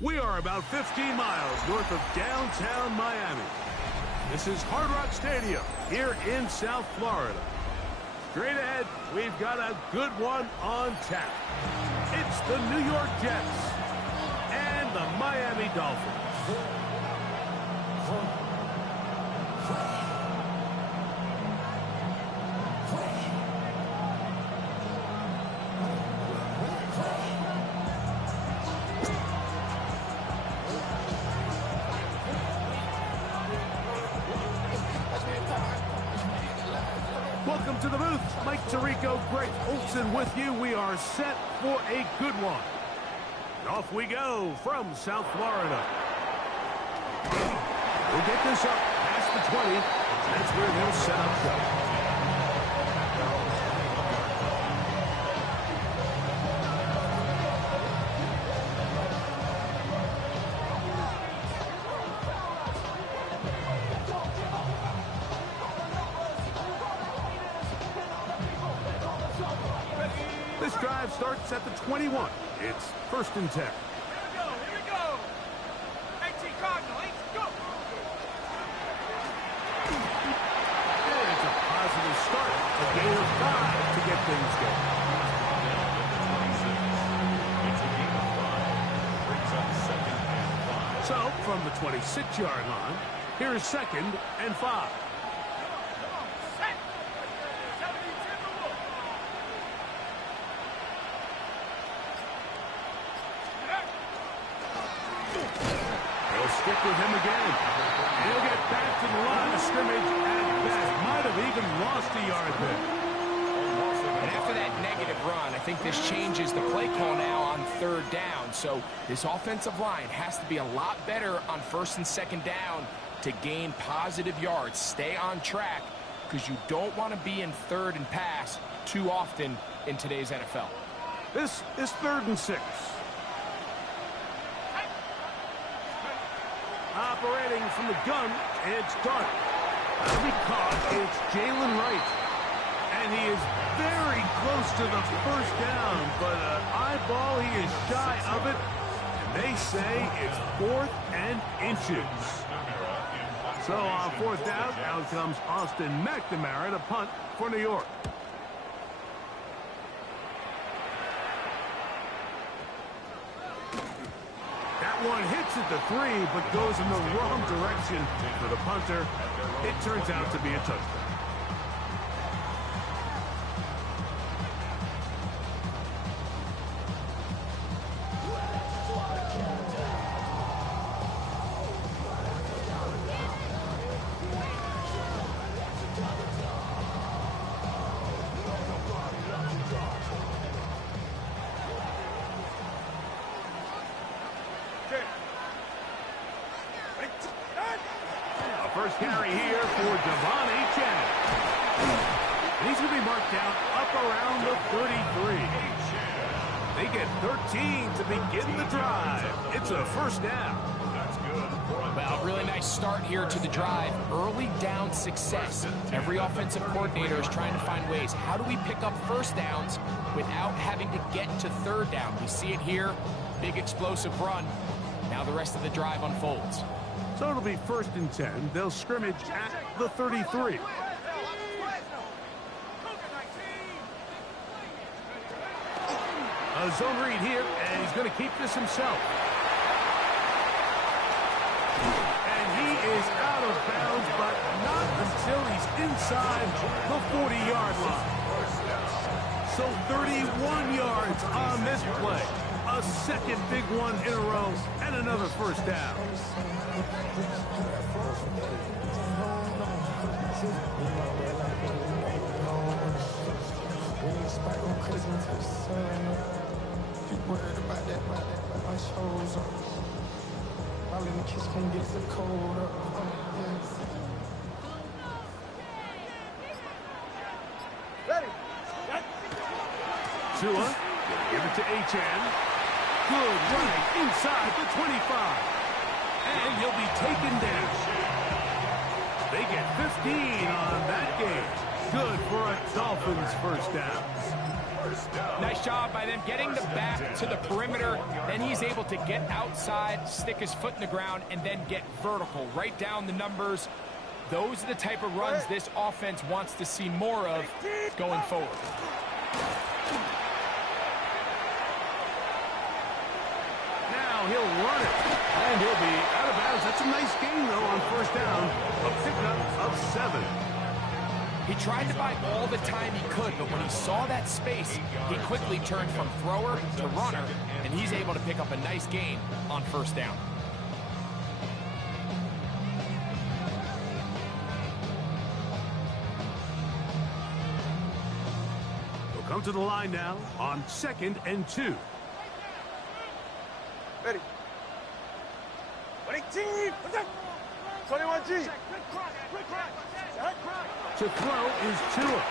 We are about 15 miles north of downtown Miami. This is Hard Rock Stadium here in South Florida. Straight ahead, we've got a good one on tap. It's the New York Jets and the Miami Dolphins. Welcome to the booth. Mike Tirico, Greg Olson with you. We are set for a good one. And off we go from South Florida. We'll get this up past the 20. That's where he'll set up shop. This drive starts at the 21. It's 1st and 10. Here we go. 18 Cardinal, let's go. It's a positive start. A gain of 5 to get things going. So, from the 26-yard line, here's 2nd and 5. Stick with him again. He'll get back to the line of scrimmage at best. Might have even lost a yard there. And after that negative run, I think this changes the play call now on 3rd down. So this offensive line has to be a lot better on 1st and 2nd down to gain positive yards. Stay on track because you don't want to be in 3rd and pass too often in today's NFL. This is 3rd and 6. Operating from the gun, it's Dart. That'll be caught. It's Jalen Wright. And he is very close to the 1st down, but an eyeball, he is shy of it. And they say it's 4th and inches. So on 4th down, out comes Austin McNamara to punt for New York. One hits at the 3, but goes in the wrong direction for the punter. It turns out to be a touchdown. First carry here for Devon Achane. And he's going to be marked down up around the 33. They get 13 to begin the drive. It's a 1st down. That's good. Well, really nice start here to the drive. Early down success. Every offensive coordinator is trying to find ways. How do we pick up 1st downs without having to get to 3rd down? We see it here. Big explosive run. Now the rest of the drive unfolds. So it'll be 1st and 10. They'll scrimmage at the 33. A zone read here, and he's going to keep this himself. And he is out of bounds, but not until he's inside the 40-yard line. So 31 yards on this play. A 2nd big one in a row, and another 1st down. Tua, give it to Achane. Good running inside the 25. And he'll be taken down. They get 15 on that game. Good for a Dolphins first down. Nice job by them getting the back to the perimeter. Then he's able to get outside, stick his foot in the ground, and then get vertical. Right down the numbers. Those are the type of runs this offense wants to see more of going forward. Now he'll run it, and he'll be out of bounds. That's a nice gain, though, on first down. A pickup of 7. He tried to buy all the time he could, but when he saw that space, he quickly turned from thrower to runner, and he's able to pick up a nice gain on first down. He'll come to the line now on 2nd and 2. Ready. 21G. To throw is Tua.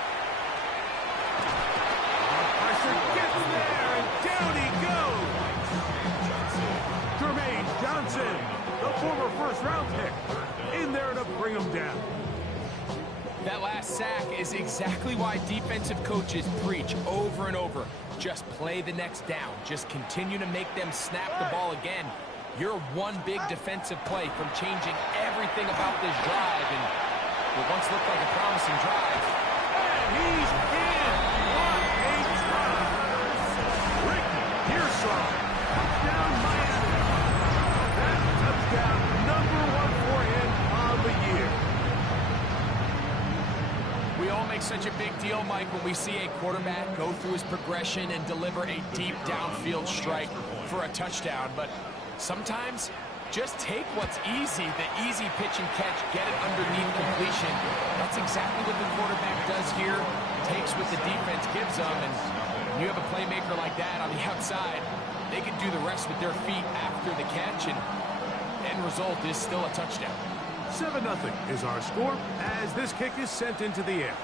Pressure gets there, and down he goes. Jermaine Johnson, the former first-round pick, in there to bring him down. That last sack is exactly why defensive coaches preach over and over. Just play the next down. Just continue to make them snap the ball again. You're one big defensive play from changing everything about this drive, and what once looked like a promising drive. And he's in. What a drive. Ricky Pearsall. Touchdown Miami. That touchdown, #1 for him on the year. We all make such a big deal, Mike, when we see a quarterback go through his progression and deliver a deep downfield strike for a touchdown. But sometimes, just take what's easy, the easy pitch and catch, get it underneath completion. That's exactly what the quarterback does here. Takes what the defense gives them, and when you have a playmaker like that on the outside, they can do the rest with their feet after the catch, and end result is still a touchdown. 7-0 is our score as this kick is sent into the air.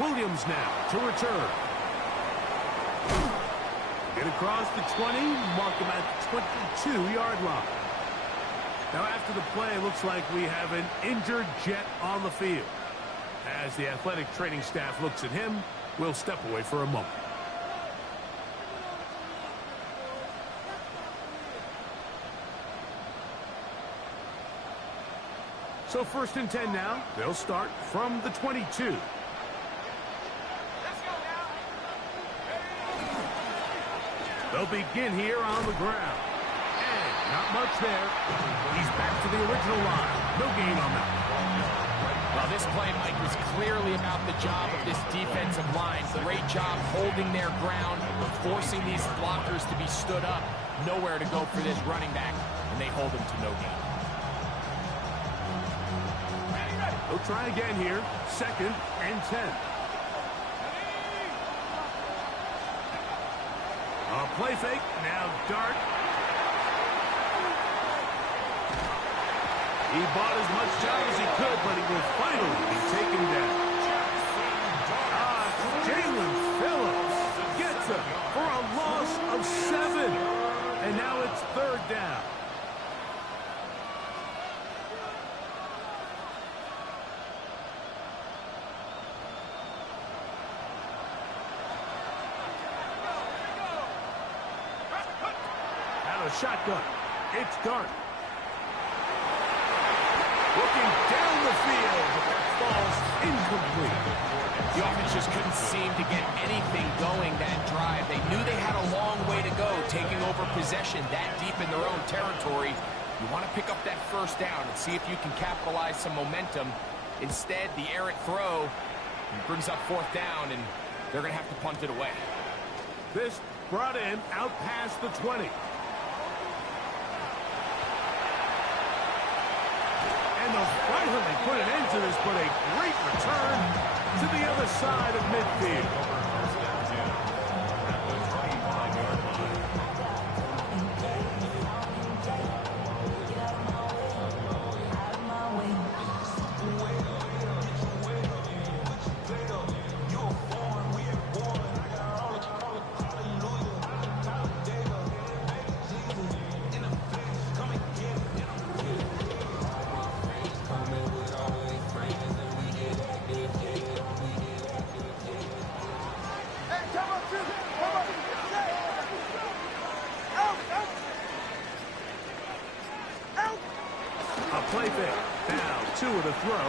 Williams now to return. Get across the 20, mark him at the 22-yard line. Now after the play, it looks like we have an injured Jet on the field. As the athletic training staff looks at him, we'll step away for a moment. So 1st and 10 now. They'll start from the 22. They'll begin here on the ground. And not much there. He's back to the original line. No gain on that. Well, this play, Mike, was clearly about the job of this defensive line. Great job holding their ground, forcing these blockers to be stood up. Nowhere to go for this running back, and they hold him to no gain. They'll try again here. 2nd and 10. A play fake. Now Dart. He bought as much time as he could, but he will finally be taken down. Jalen Phillips gets him for a loss of 7. And now it's 3rd down. Shotgun. It's Dart. Looking down the field, but that falls incomplete. The offense just couldn't seem to get anything going that drive. They knew they had a long way to go, taking over possession that deep in their own territory. You want to pick up that first down and see if you can capitalize some momentum. Instead, the errant throw brings up 4th down, and they're going to have to punt it away. This brought in out past the 20. And they'll finally put an end to this, but a great return to the other side of midfield. play fake. Now, 2 with a throw.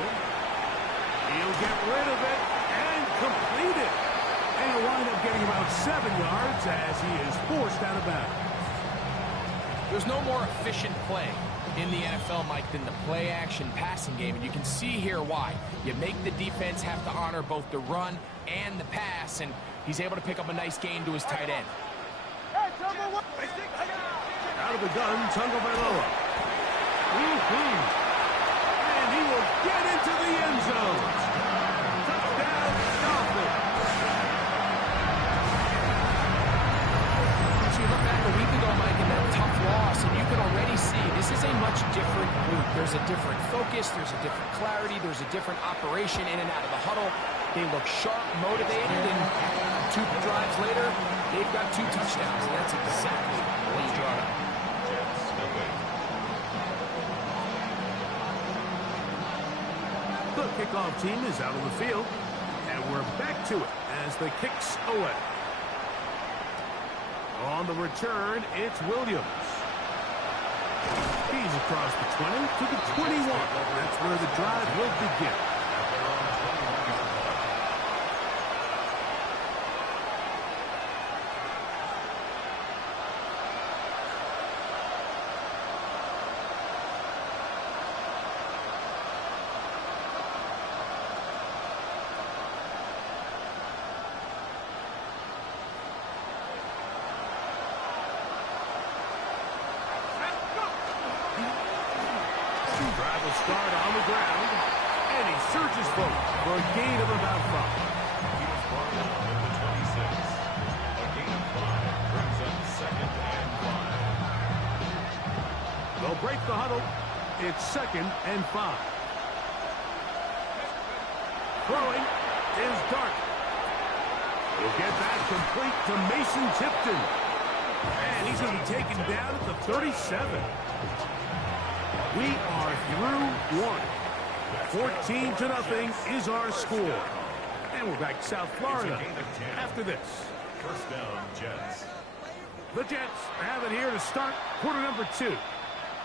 He'll get rid of it and complete it. And he'll wind up getting about 7 yards as he is forced out of bounds. There's no more efficient play in the NFL, Mike, than the play-action passing game, and you can see here why. You make the defense have to honor both the run and the pass, and he's able to pick up a nice gain to his tight end. Out of the gun, Tagovailoa. And he will get into the end zone. Touchdown, Dolphins. So you look back a week ago, Mike, in that tough loss, and you can already see this is a much different group. There's a different focus, there's a different clarity, there's a different operation in and out of the huddle. They look sharp, motivated, and 2 drives later, they've got 2 touchdowns, and that's exactly what you brought up. The kickoff team is out on the field, and we're back to it as the kick's away. On the return, it's Williams. He's across the 20 to the 21. That's where the drive will begin. Drive will start on the ground, and he surges forward for a gain of about 5. He was brought down at the 26. A gain of 5 brings up 2nd and 5. They'll break the huddle. It's 2nd and 5. Throwing is Dart. He'll get that complete to Mason Tipton. And he's going to be taken down at the 37. We are through 1. 14-0 is our score. And we're back to South Florida after this. First down, Jets. The Jets have it here to start quarter number 2,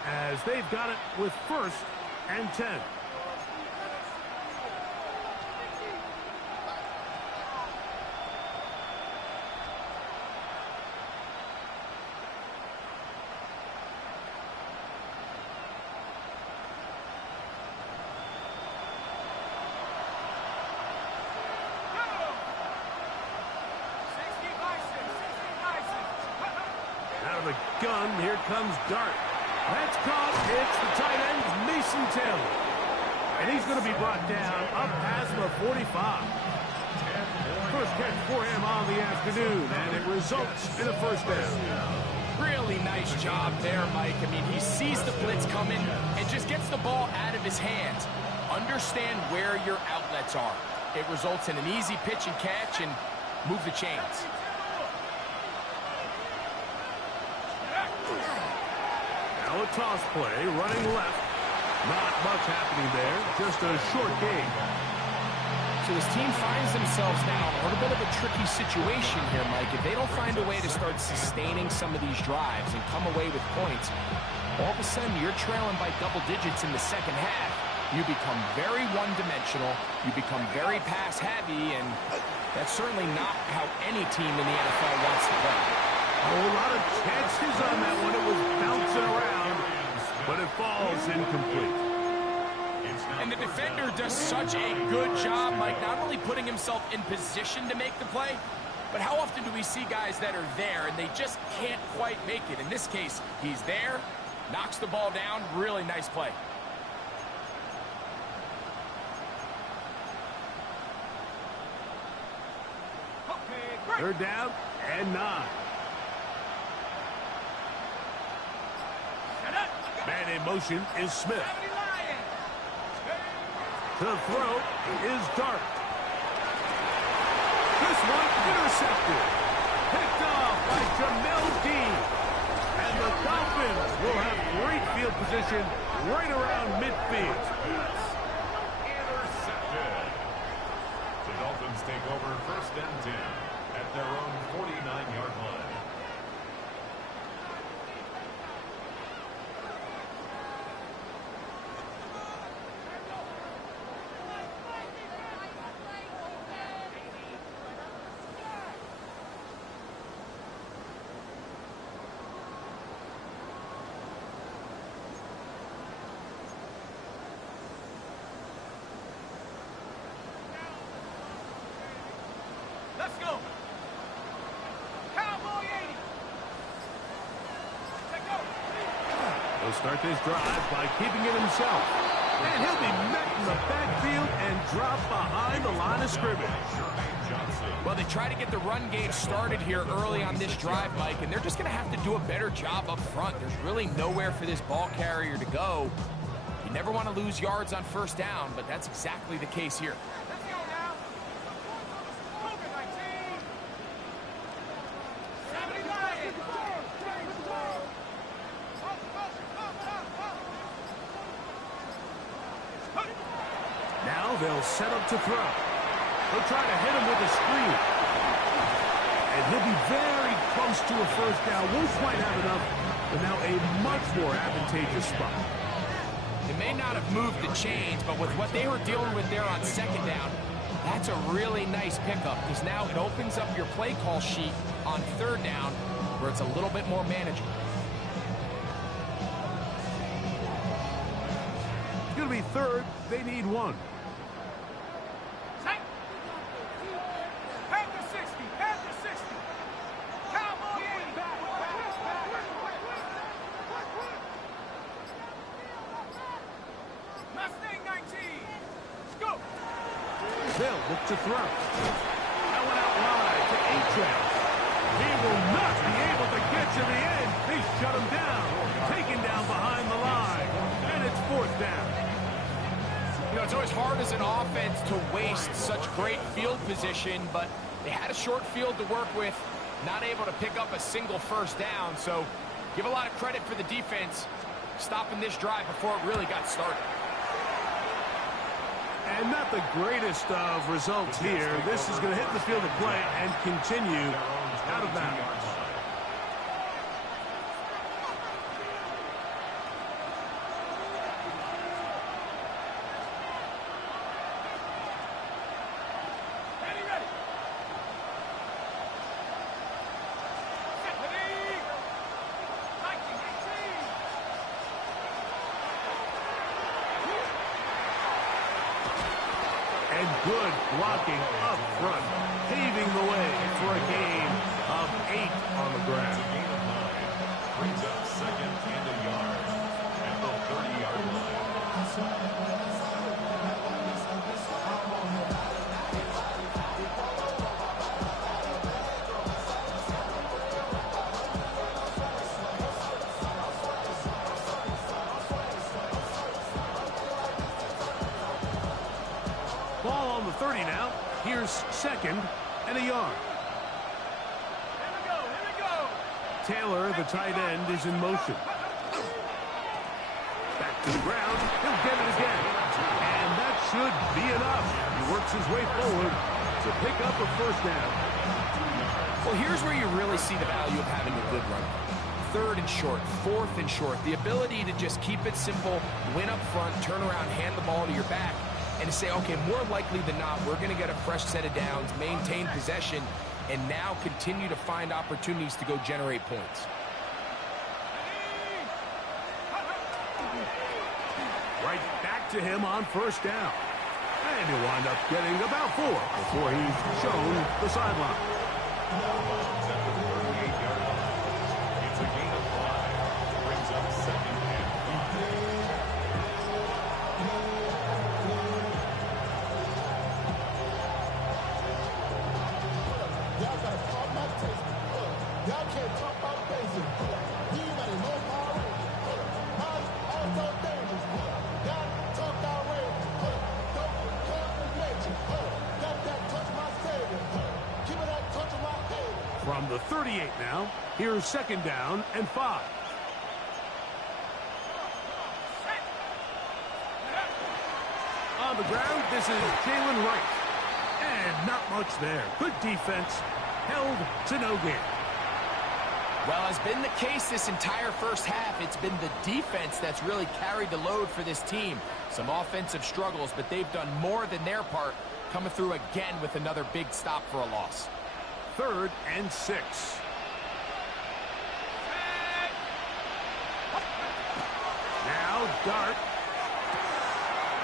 as they've got it with 1st and 10. Out of the gun, here comes Dart. That's caught. It's the tight end, Mason Taylor. And he's going to be brought down up past the 45. First catch for him on the afternoon, and it results in a 1st down. Really nice job there, Mike. I mean, he sees the blitz coming and just gets the ball out of his hands. Understand where your outlets are. It results in an easy pitch and catch and move the chains. Now a toss play, running left. Not much happening there, just a short gain. So this team finds themselves now in a little bit of a tricky situation here, Mike. If they don't find a way to start sustaining some of these drives and come away with points, all of a sudden you're trailing by double digits in the 2nd half. You become very one-dimensional, you become very pass-heavy, and that's certainly not how any team in the NFL wants to play. A whole lot of chances on that one. It was bouncing around, but it falls incomplete. And the defender does such a good job, Mike, not only putting himself in position to make the play, but how often do we see guys that are there and they just can't quite make it? In this case, he's there, knocks the ball down, really nice play. Third down and 9. Man in motion is Smith. The throw is Dart. This one intercepted. Picked off by Jamel Dean. And the Dolphins will have great field position right around midfield. Intercepted. The Dolphins take over 1st and 10 at their own 49-yard line. He'll start this drive by keeping it himself. And he'll be met in the backfield and dropped behind the line of scrimmage. Well, they try to get the run game started here early on this drive, Mike, and they're just going to have to do a better job up front. There's really nowhere for this ball carrier to go. You never want to lose yards on first down, but that's exactly the case here. Let's go now. Cougar 19. 79. Now they'll set up to throw. They'll try to hit him with a screen. And he'll be very close to a first down. Won't quite have enough, but now a much more advantageous spot. They may not have moved the chains, but with what they were dealing with there on second down, that's a really nice pickup because now it opens up your play call sheet on third down where it's a little bit more manageable. It's going to be third. They need one. Tight. Head to 60. Head to 60. Cowboy 80. Mustang 19. Go. They'll look to throw. That one out wide to A-Trail. He will not be able to get to the end. They shut him down. Taken down behind the line. And it's fourth down. You know, it's always hard as an offense to waste such great field position, but they had a short field to work with, not able to pick up a single first down. So give a lot of credit for the defense stopping this drive before it really got started. And not the greatest of results here. This is going to hit the field of play and continue out of bounds. Ready, ready. Set ready. 1918. And good blocking up front, paving the way for a gain of 8 on the ground. Gain of 9 brings up second and a yard at the 30-yard line. Ball on the 30 now. Here's second and a yard. Here we go. Here we go. Taylor, the tight end, is in motion. Back to the ground. He'll get it again. And that should be enough. He works his way forward to pick up a first down. Well, here's where you really see the value of having a good run. Third and short, fourth and short. The ability to just keep it simple, win up front, turn around, hand the ball to your back, and to say, okay, more likely than not, we're going to get a fresh set of downs, maintain possession, and now continue to find opportunities to go generate points. Right back to him on first down. And he'll wind up getting about 4 before he's shown the sideline. At the 38-yard line. It's a gain of 5. Brings up second and 5. Y'all gotta talk about tasting. Y'all can't talk about basic. You gotta know power. Also dangerous. Y'all talk out red. Don't come and legend. Got that touch my savior. Give me that touch of my head. From the 38 now, here's second down and 5. On the ground, this is Jalen Wright. And not much there. Good defense. Held to no gain. Well, has been the case this entire first half. It's been the defense that's really carried the load for this team. Some offensive struggles, but they've done more than their part, coming through again with another big stop for a loss. Third and 6. Now Dart.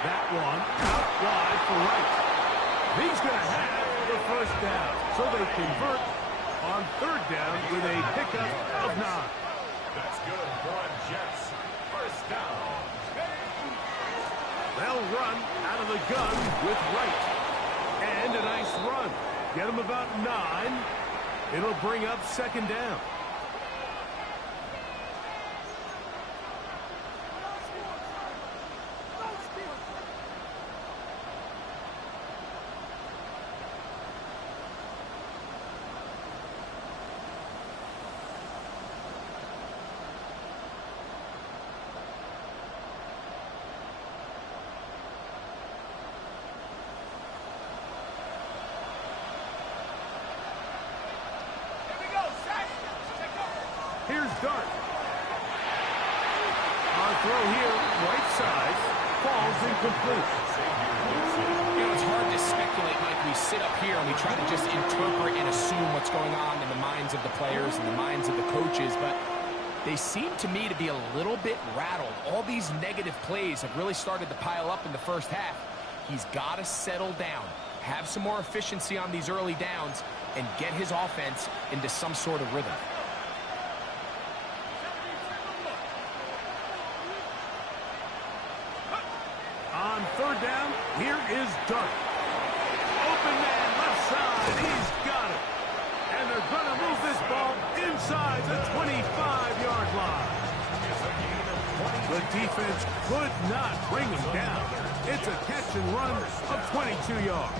That one out wide for Wright. He's going to have the first down. So they convert on third down with a pickup of 9. That's good for a Jets First down. They'll run out of the gun with Wright. And a nice run. Get him about 9. It'll bring up second down. Here's Dart. On throw here, right side, falls incomplete. You know, it's hard to speculate, Mike. We sit up here and we try to just interpret and assume what's going on in the minds of the players and the minds of the coaches, but they seem to me to be a little bit rattled. All these negative plays have really started to pile up in the first half. He's got to settle down, have some more efficiency on these early downs, and get his offense into some sort of rhythm. On third down, here is Dart. Open man, left side, he's got it. And they're going to move this ball inside the 25-yard line. The defense could not bring him down. It's a catch and run of 22 yards.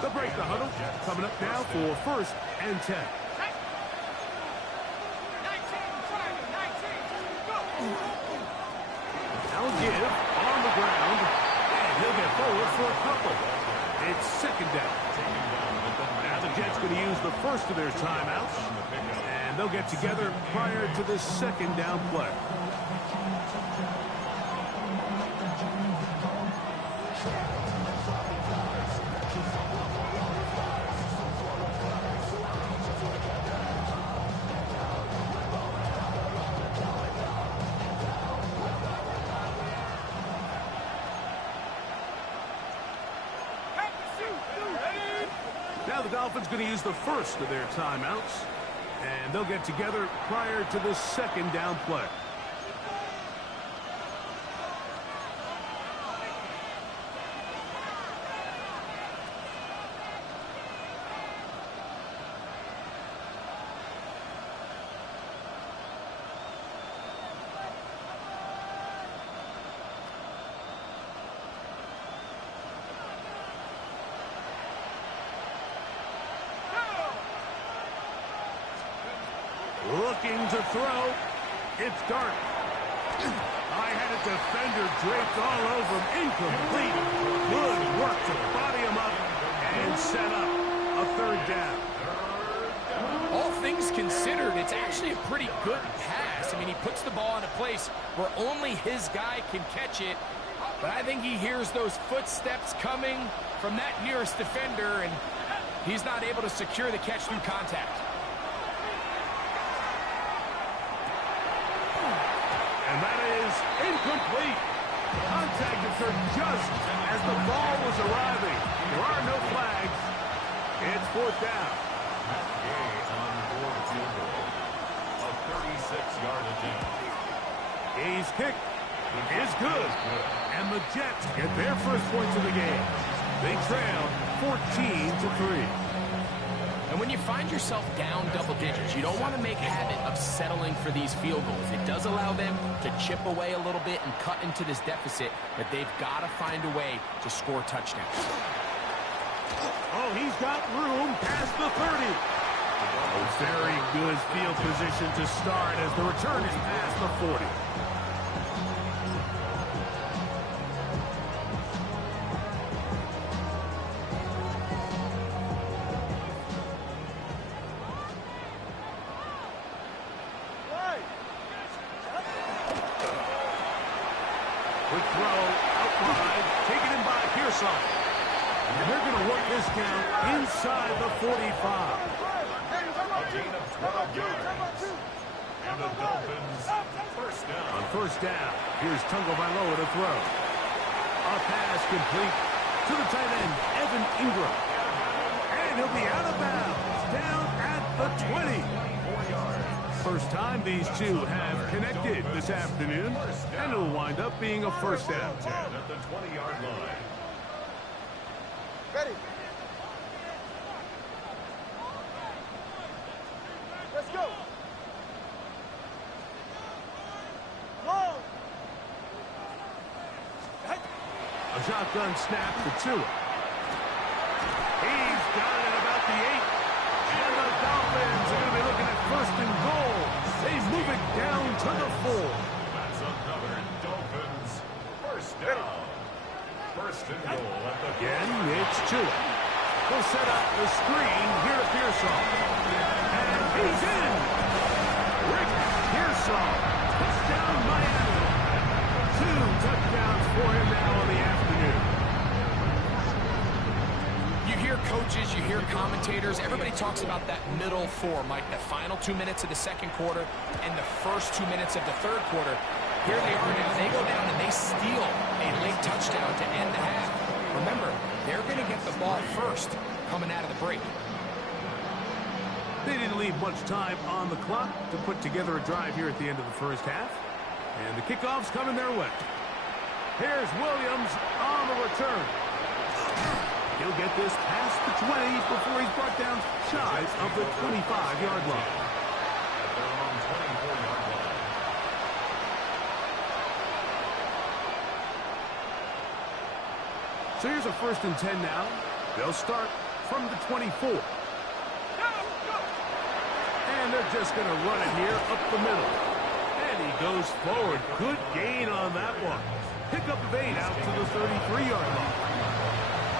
They'll break the huddle, coming up now for first and 10. Now give on the ground, and he'll get forward for a couple. It's second down. Now the Jets going to use the first of their timeouts, and they'll get together prior to the second down play. Now the Dolphins going to use the first of their timeouts, and they'll get together prior to the second down play. Looking to throw. It's Dart. I had a defender draped all over him. Incomplete. Good work to body him up and set up a third down. All things considered, it's actually a pretty good pass. I mean, he puts the ball in a place where only his guy can catch it. But I think he hears those footsteps coming from that nearest defender, and he's not able to secure the catch through contact. And that is incomplete. Contact occurred just as the ball was arriving. There are no flags. It's fourth down. Gay on board field goal. A 36-yard attempt. Gay's kick is good. And the Jets get their first points of the game. They trail 14-3. And when you find yourself down double digits, you don't want to make habit of settling for these field goals. It does allow them to chip away a little bit and cut into this deficit, but they've got to find a way to score touchdowns. Oh, he's got room past the 30. A very good field position to start as the return is past the 40. Quick throw, out wide, taken in by Pearson. And they're going to work this count inside the 45. A gain of 12 yards. And the Dolphins first down. On first down, here's Tagovailoa to throw. A pass complete to the tight end, Evan Ingram. And he'll be out of bounds, down at the 20. 4 yards. First time these two have connected this afternoon, and it'll wind up being a first down. 10 at the 20-yard line. Ready. Let's go. Long. A shotgun snap for Tua. He's got it about the 8. And the Dolphins are going to be looking at first and goal. They move it down to the 4. That's another Dolphins first down. First and goal at the Again, it's Tua. He'll set up the screen here to Pearsall. And he's in. Rick Pearsall. Touchdown Miami. 2 touchdowns for him now in the afternoon. You hear coaches, you hear commentators, everybody talks about that middle 4, Mike, the final 2 minutes of the second quarter and the first 2 minutes of the third quarter. Here they are now. They go down and they steal a late touchdown to end the half. Remember, they're going to get the ball first coming out of the break. They didn't leave much time on the clock to put together a drive here at the end of the first half. And the kickoff's coming their way. Here's Williams on the return. He'll get this past the 20 before he's brought down shy of the 25-yard line. At their own 24-yard line. So here's a first and 10 now. They'll start from the 24. And they're just going to run it here up the middle. And he goes forward. Good gain on that one. Pickup of 8 out to the 33-yard line.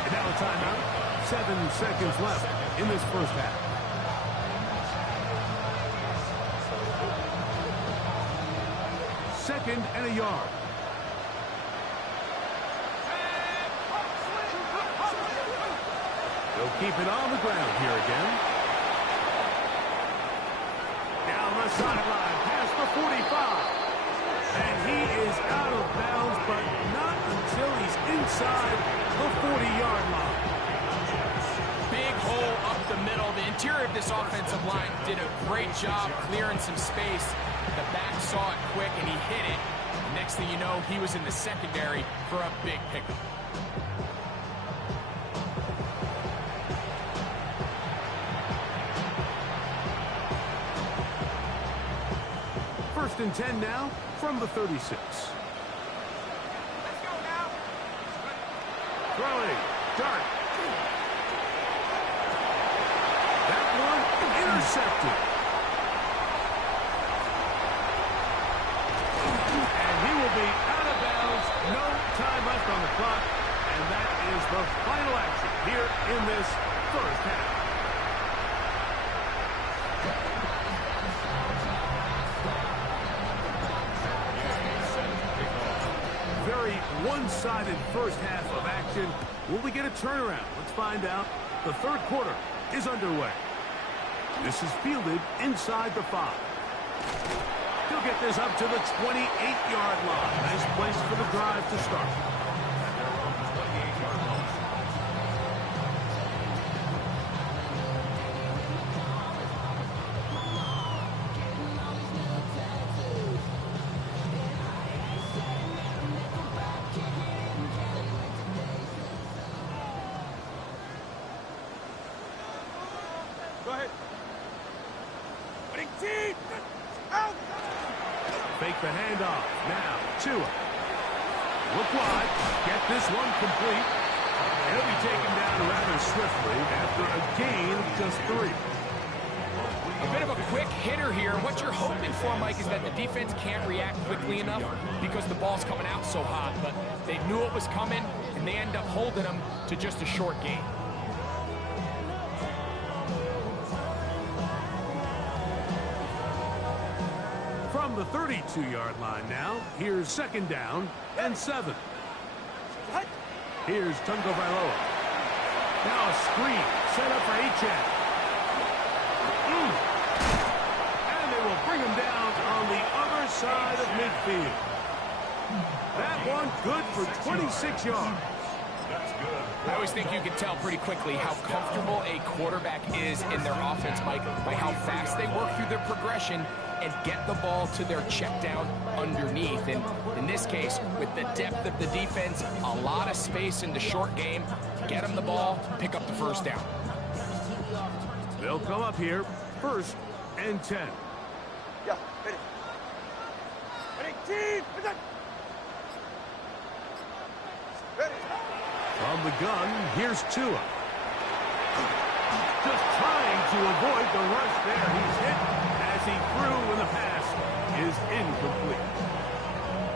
And now a timeout. 7 seconds left in this first half. Second and a yard. They'll keep it on the ground here again. Down the sideline, past the 45. And he is out of bounds, but not until he's inside the 40-yard line. Big hole up the middle. The interior of this offensive line did a great job clearing some space. The back saw it quick, and he hit it. Next thing you know, he was in the secondary for a big pickup. First and 10 now from the 36. Let's go now. Throwing. Dart. That one intercepted. And he will be out of bounds. No time left on the clock. And that is the final action here in this first half. Very one-sided first half of action. Will we get a turnaround? Let's find out. The third quarter is underway. This is fielded inside the 5. He'll get this up to the 28-yard line. Nice place for the drive to start. At their own 28-yard line. Go ahead. Running team. Out. Fake the handoff. Now, Tua. Look wide. Get this one complete. He'll be taken down rather swiftly after a gain of just 3. A bit of a quick hitter here. What you're hoping for, Mike, is that the defense can't react quickly enough because the ball's coming out so hot. But they knew it was coming, and they end up holding them to just a short gain. From the 32-yard line now, here's second down and 7. Here's Tungo Bailoa. Now a screen set up for Achane. And they will bring him down on the other side of midfield. That one good for 26 yards. That's good. I always think you can tell pretty quickly how comfortable a quarterback is in their offense, Mike, by how fast they work through their progression and get the ball to their check down underneath. And in this case, with the depth of the defense, a lot of space in the short game, get them the ball, pick up the first down. They'll come up here, 1st and 10. Yeah, ready. Ready, team! Ready. From the gun, here's Tua. Just trying to avoid the rush there. He's hit as he threw, and the pass is incomplete.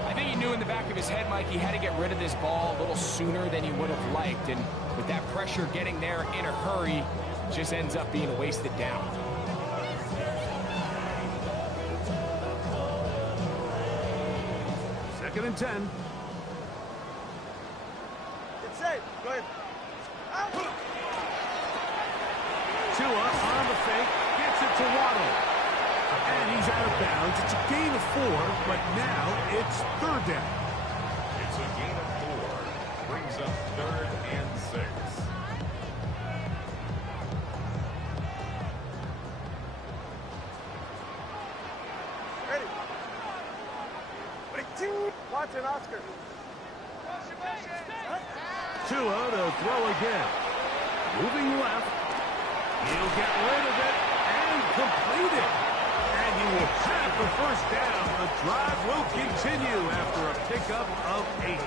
I think he knew in the back of his head, Mike, he had to get rid of this ball a little sooner than he would have liked. And with that pressure getting there in a hurry, just ends up being a wasted down. Second and 10. It's safe. Go ahead. Out. Tua on the fake, gets it to Waddle. And he's out of bounds. It's a gain of 4, but now it's 3rd down. It's a gain of 4. Brings up 3rd and 6. Ready. Ready, team! Watson, Oscar. Tua to throw again. Moving left. He'll get rid of it and complete it. And he will have the first down. The drive will continue after a pickup of 8.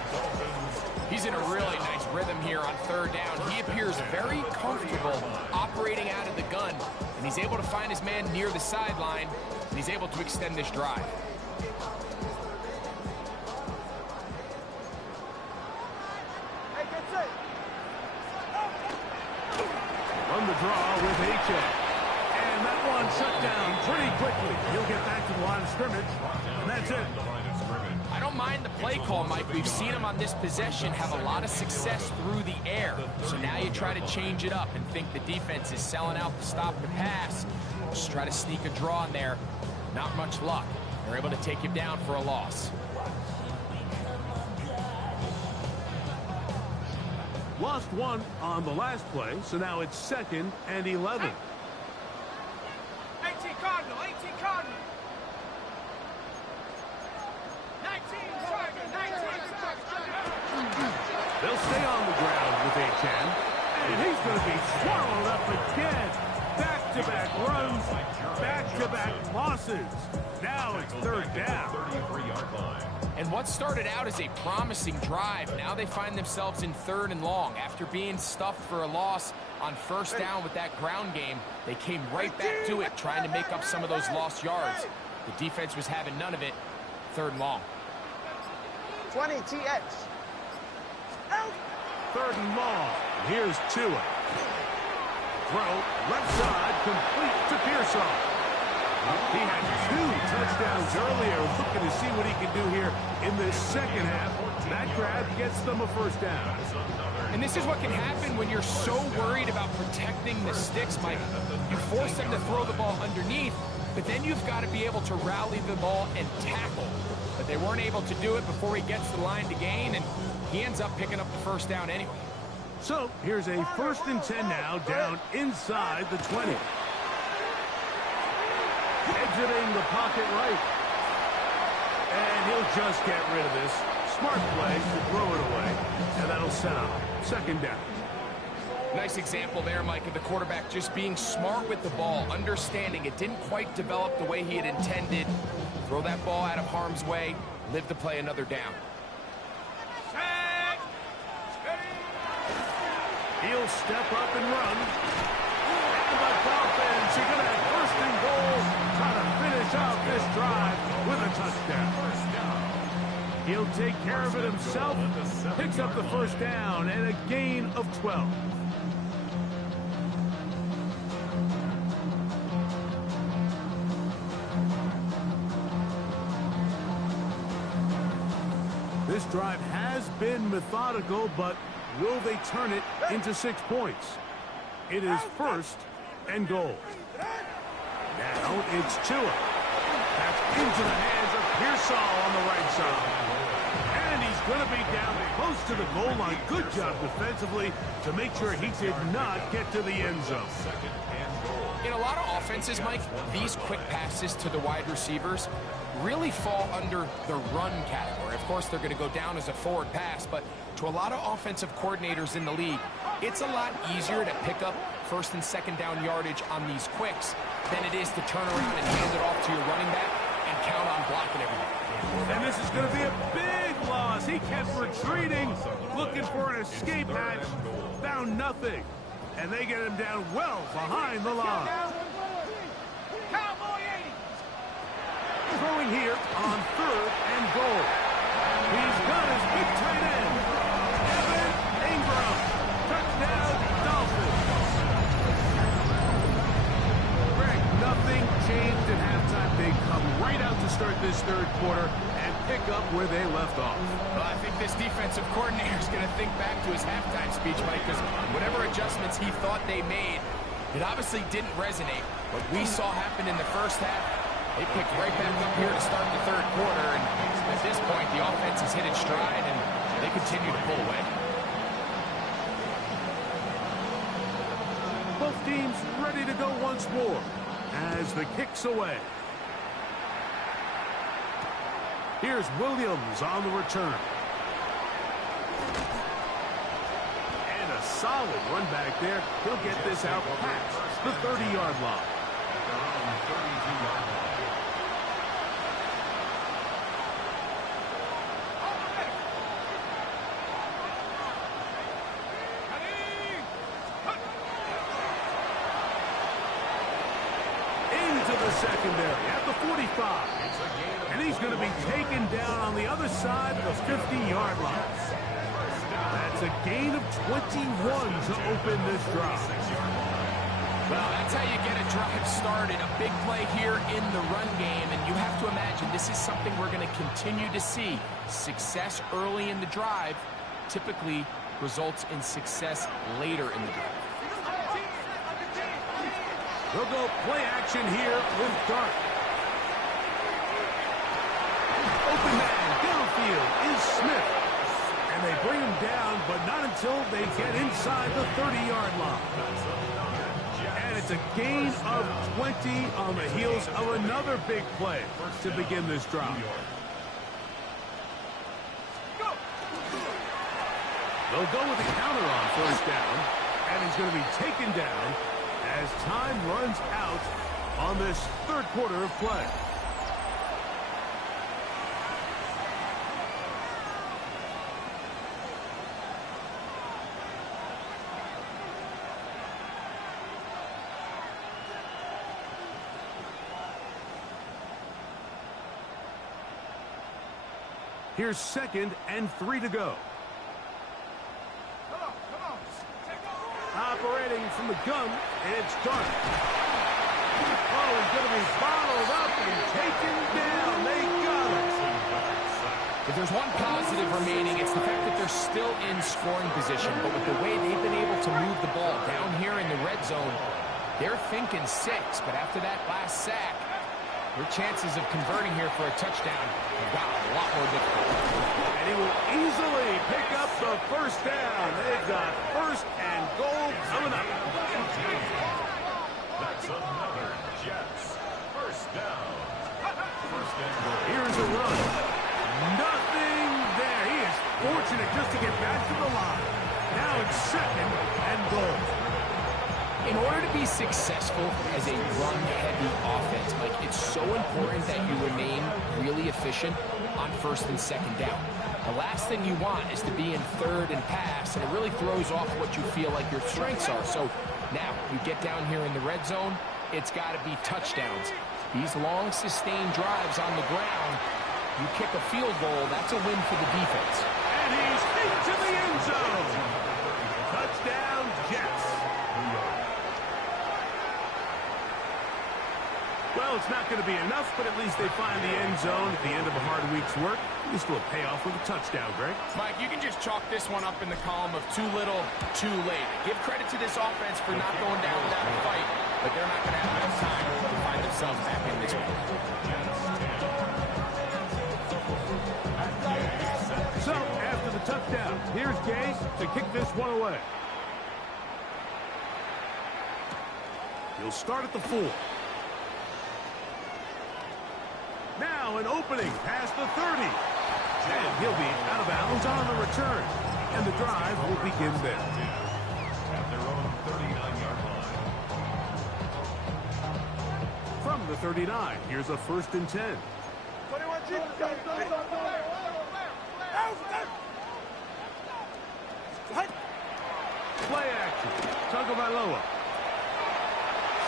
He's in a really nice rhythm here on 3rd down. He appears very comfortable operating out of the gun, and he's able to find his man near the sideline, and he's able to extend this drive. Hey, get set. From the draw with H.A. And that one shut down pretty quickly. He'll get back to the line of scrimmage, and that's it. I don't mind the play call, Mike. We've seen him on this possession have a lot of success through the air. So now you try to change it up and think the defense is selling out to stop the pass. Just try to sneak a draw in there. Not much luck. They're able to take him down for a loss. Lost 1 on the last play, so now it's 2nd and 11. 18 Cardinal, 18 Cardinal. 19 Tiger, 19 Tiger. They'll stay on the ground with H.N. And he's going to be swallowed up again. Back-to-back runs, back-to-back losses. Now it's 3rd down. 33-yard line. And what started out as a promising drive, now they find themselves in 3rd and long. After being stuffed for a loss on 1st down with that ground game, they came right back to it, trying to make up some of those lost yards. The defense was having none of it. 3rd and long. 20 TX. 3rd and long. Here's Tua. Throw, left side, complete to Pearsall. He had 2 touchdowns earlier. Looking to see what he can do here in the second half. That grab gets them a 1st down. And this is what can happen when you're so worried about protecting the sticks, Mike. You force them to throw the ball underneath, but then you've got to be able to rally the ball and tackle. But they weren't able to do it before he gets the line to gain, and he ends up picking up the 1st down anyway. So here's a 1st and 10 now, down inside the 20. Exiting the pocket right. And he'll just get rid of this. Smart play to throw it away. And that'll set up 2nd down. Nice example there, Mike, of the quarterback just being smart with the ball, understanding it didn't quite develop the way he had intended. Throw that ball out of harm's way, live to play another down. He'll step up and run. And the Dolphins are going to have 1st and goal, try to finish out this drive with a touchdown. He'll take care of it himself, picks up the 1st down, and a gain of 12. This drive has been methodical, but will they turn it into 6 points? It is 1st and goal. Now it's Tua. That's into the hands of Pearsall on the right side. And he's going to be down close to the goal line. Good job defensively to make sure he did not get to the end zone. 2nd and goal. In a lot of offenses, Mike, these quick passes to the wide receivers really fall under the run category. Of course, they're going to go down as a forward pass, but to a lot of offensive coordinators in the league, it's a lot easier to pick up first and second down yardage on these quicks than it is to turn around and hand it off to your running back and count on blocking everything. And this is going to be a big loss. He kept retreating, looking for an escape hatch, found nothing. And they get him down well behind the line. Cowboy 80. Throwing here on 3rd and goal. He's got his big tight end, Evan Ingram. Touchdown, Dolphins. Greg, nothing changed at halftime. They come right out to start this 3rd quarter and pick up where they left off. Well, I think this defensive coordinator is going to think back to his halftime speech, Mike, because whatever adjustments he thought they made, it obviously didn't resonate. What we saw happen in the first half, they picked right back up here to start the 3rd quarter, and at this point, the offense has hit its stride, and they continue to pull away. Both teams ready to go once more as the kick's away. Here's Williams on the return. And a solid run back there. He'll get this out past the 30-yard line. Into the secondary at the 45. And he's going to be taken down on the other side of the 50-yard line. That's a gain of 21 to open this drive. Well, that's how you get a drive started. A big play here in the run game, and you have to imagine this is something we're going to continue to see. Success early in the drive typically results in success later in the drive. They'll go play action here with Dart. Open man downfield is Smith. And they bring him down, but not until they get inside the 30-yard line. And it's a gain of 20 on the heels of another big play to begin this drive. They'll go with the counter on 1st down, and he's going to be taken down as time runs out on this 3rd quarter of play. Here's 2nd and 3 to go. Come on. Operating from the gun, it's Dart. Oh, he's going to be bottled up and taken down. They got it. If there's one positive remaining, it's the fact that they're still in scoring position. But with the way they've been able to move the ball down here in the red zone, they're thinking 6. But after that last sack, their chances of converting here for a touchdown have gotten a lot more difficult. And he will easily pick up the 1st down. They've got 1st and goal coming up. That's another Jets 1st down. 1st and goal. Here's a run. Nothing there. He is fortunate just to get back to the line. Now it's 2nd and goal. In order to be successful as a run-heavy offense, Mike, it's so important that you remain really efficient on 1st and 2nd down. The last thing you want is to be in 3rd and pass, and it really throws off what you feel like your strengths are. So now you get down here in the red zone, it's got to be touchdowns. These long, sustained drives on the ground, you kick a field goal, that's a win for the defense. And he's into the end zone. Touchdown, Jets. Well, it's not going to be enough, but at least they find the end zone at the end of a hard week's work. This will pay off with a touchdown, Greg. Mike, you can just chalk this one up in the column of too little, too late. Give credit to this offense for not going down without a fight, but they're not going to have enough time to find themselves back in this one. So, after the touchdown, here's Gay to kick this one away. He'll start at the 4. Now an opening past the 30. And he'll be out of bounds on the return. And the drive will begin there. At their own 39-yard line. From the 39, here's a 1st and 10. Play action. Tagovailoa.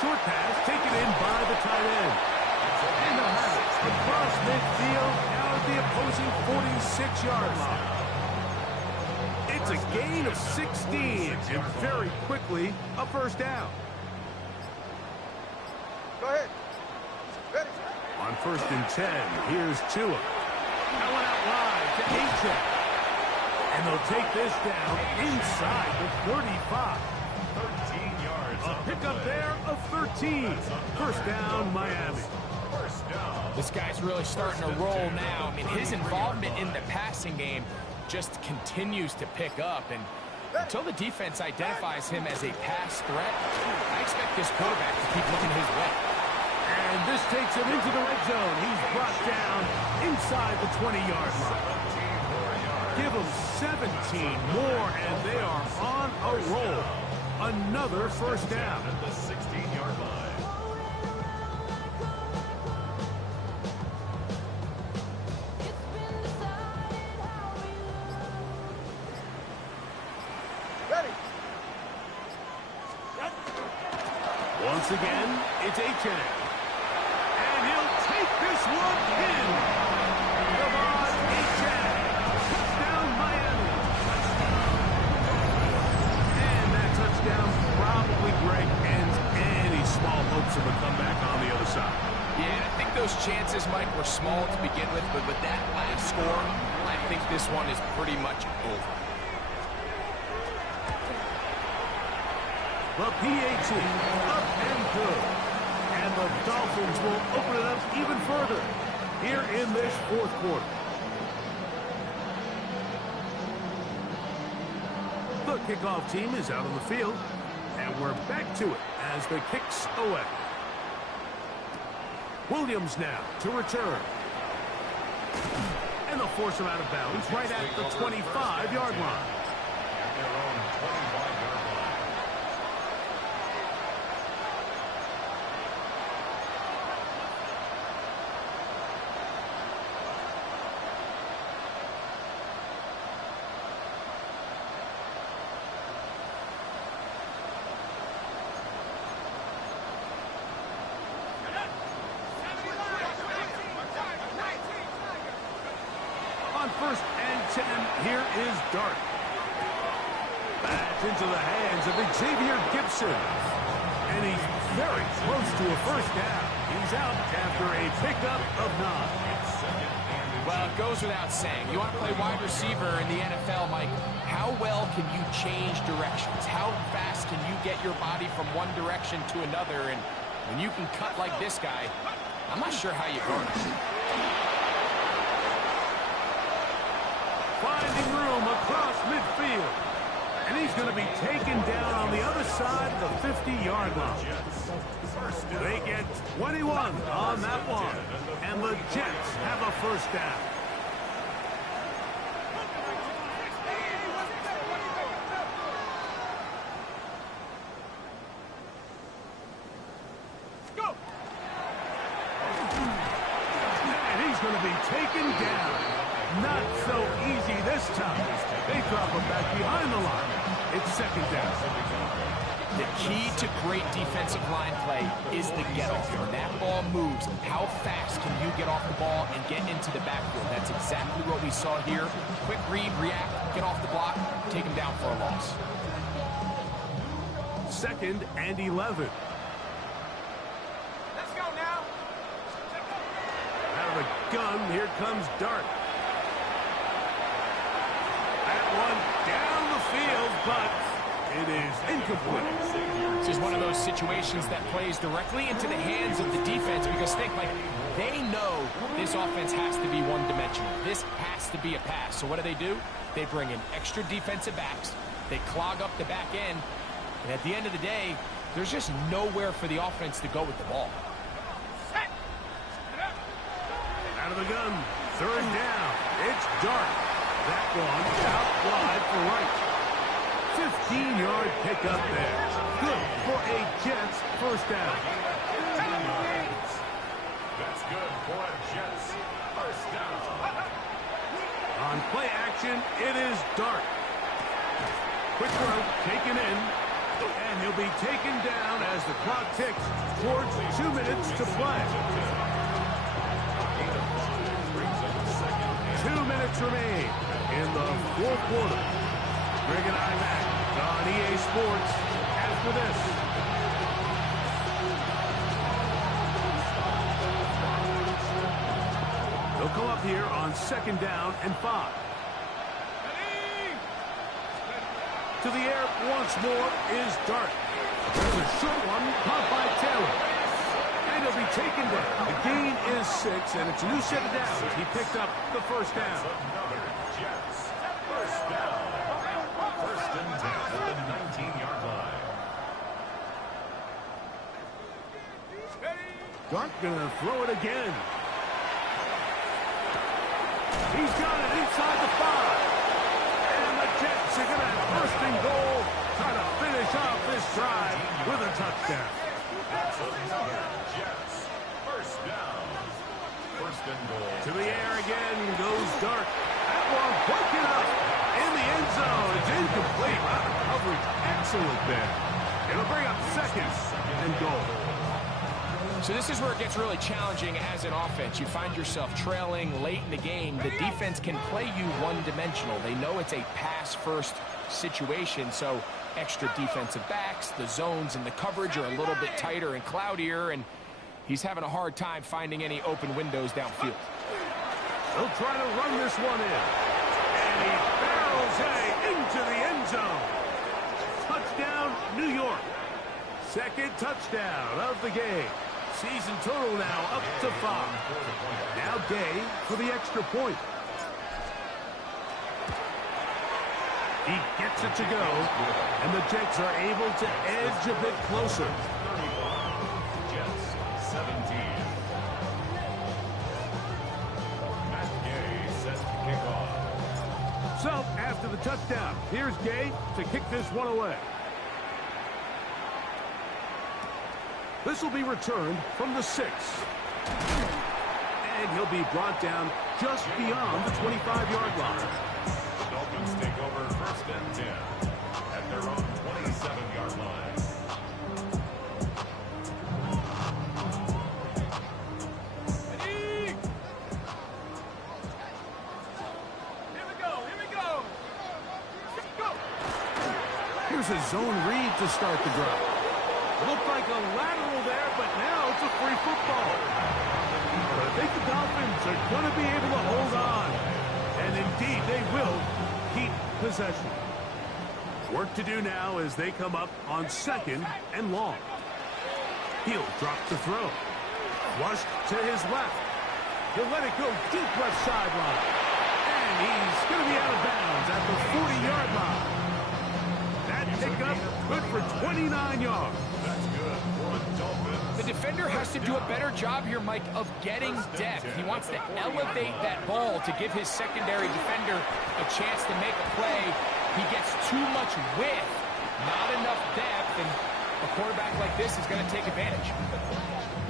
Short pass taken in by the tight end. And they'll have it across midfield out at the opposing 46-yard line. It's a gain of 16 and very quickly a 1st down. Go ahead. Ready. On 1st and 10, here's Tua. That one out wide to Achane. And they'll take this down inside the 35. 13 yards. A pickup there of 13. 1st down, Miami. First down. This guy's really starting to roll now. I mean, his involvement in the passing game just continues to pick up. And until the defense identifies him as a pass threat, I expect this quarterback to keep looking his way. And this takes him into the red zone. He's brought down inside the 20-yard line. Give them 17 more, and they are on a roll. Another 1st down. At the 16-yard line. Ready. Once again, it's Achane. And he'll take this one in. Devon Achane. Touchdown, Miami. And that touchdown probably, Greg, ends any small hopes of a comeback on the other side. Yeah, I think those chances, Mike, were small to begin with, but with that last score, I think this one is pretty much over. The PAT up and good. And the Dolphins will open it up even further here in this 4th quarter. The kickoff team is out on the field, and we're back to it as the kick's away. Williams now to return. And they'll force him out of bounds right at the 25-yard line. At their own 25-yard line. On 1st and 10, here is Dart. Back into the hands of Xavier Gibson. And he's very close to a 1st down. He's out after a pickup of 9. Well, it goes without saying. You want to play wide receiver in the NFL, Mike, how well can you change directions? How fast can you get your body from one direction to another? And when you can cut like this guy, I'm not sure how you guard it. Finding room across midfield. And he's going to be taken down on the other side of the 50-yard line. They get 21 on that one. And the Jets have a 1st down. Go. And he's going to be taken down. Not so easy this time. They drop him back behind the line. It's 2nd down. The key to great defensive line play is the get-off. When that ball moves, how fast can you get off the ball and get into the backfield? That's exactly what we saw here. Quick read, react, get off the block, take him down for a loss. 2nd and 11. Let's go now. Out of the gun, here comes Dart. That one down the field, but it is incomplete. This is one of those situations that plays directly into the hands of the defense because think, like, they know this offense has to be one-dimensional. This has to be a pass. So what do? They bring in extra defensive backs. They clog up the back end. And at the end of the day, There's just nowhere for the offense to go with the ball. Set. Out of the gun. Third down. It's Dart. That one out wide for Wright. 15-yard pickup there. Good for a Jets first down. That's good for a Jets first down. On play action, it is Dart. Quick throw, taken in, and he'll be taken down as the clock ticks towards 2 minutes to play. 2 minutes remain in the fourth quarter. Greg and I back on EA Sports after this. They'll come up here on 2nd down and 5. To the air once more is Dart. There's a short one caught by Taylor. And he'll be taken down. The gain is 6, and it's a new set of downs. He picked up the first down. Another Jets first down. First and 10 at the 19-yard line. Dart gonna throw it again. He's got it inside the 5. And the Jets are gonna have first and goal. Try to finish off this drive with a touchdown. That's another Jets first down. First and goal. To the air again goes Dart. That one broken up in the end zone. It's incomplete. Wow, the coverage excellent there. It'll bring up 2nd and goal. So this is where it gets really challenging as an offense. You find yourself trailing late in the game. The defense can play you one-dimensional. They know it's a pass-first situation, so extra defensive backs, the zones and the coverage are a little bit tighter and cloudier, and he's having a hard time finding any open windows downfield. They'll try to run this one in. And he barrels into the end zone. Touchdown, New York. 2nd touchdown of the game. Season total now up to 5. Now Day for the extra point. He gets it to go, and the Jets are able to edge a bit closer. Jets 17. Matt Gay set to kick off. So, after the touchdown, here's Gay to kick this one away. This will be returned from the 6. And he'll be brought down just beyond the 25-yard line. The Dolphins take over first and 10 at their own 27-yard line. Here we go. Go. Here's a zone read to start the drive. Looked like a lateral there, but now it's a free football. But I think the Dolphins are going to be able to hold on. And indeed, they will keep possession. Work to do now as they come up on 2nd and long. He'll drop the throw. Flushed to his left. He'll let it go deep left sideline. And he's going to be out of bounds at the 40-yard line. That pickup good for 29 yards. That's good for the Dolphins. The defender has to do a better job here, Mike, of getting depth. He wants to elevate that ball to give his secondary defender a chance to make a play. He gets too much width, not enough depth, and a quarterback like this is going to take advantage.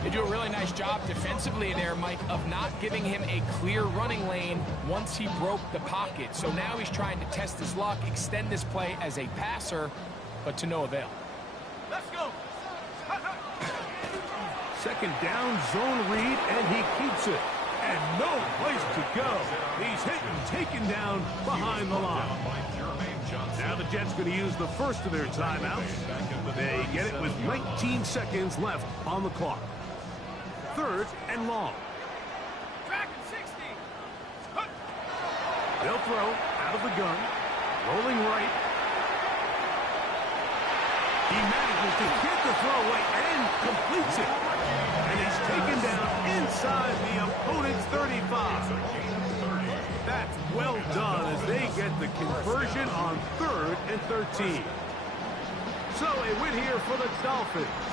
They do a really nice job defensively there, Mike, of not giving him a clear running lane once he broke the pocket. So now he's trying to test his luck, extend this play as a passer, but to no avail. Let's go. 2nd down, zone read, and he keeps it. And no place to go. He's hit and taken down behind the line. Now the Jets going to use the first of their timeouts. They get it with 19 seconds left on the clock. 3rd and long. Tracking 60. They'll throw out of the gun. Rolling right. He manages to get the throw away and completes it. And he's taken down inside the opponent's 35. That's well done as they get the conversion on 3rd and 13. So So a win here for the Dolphins.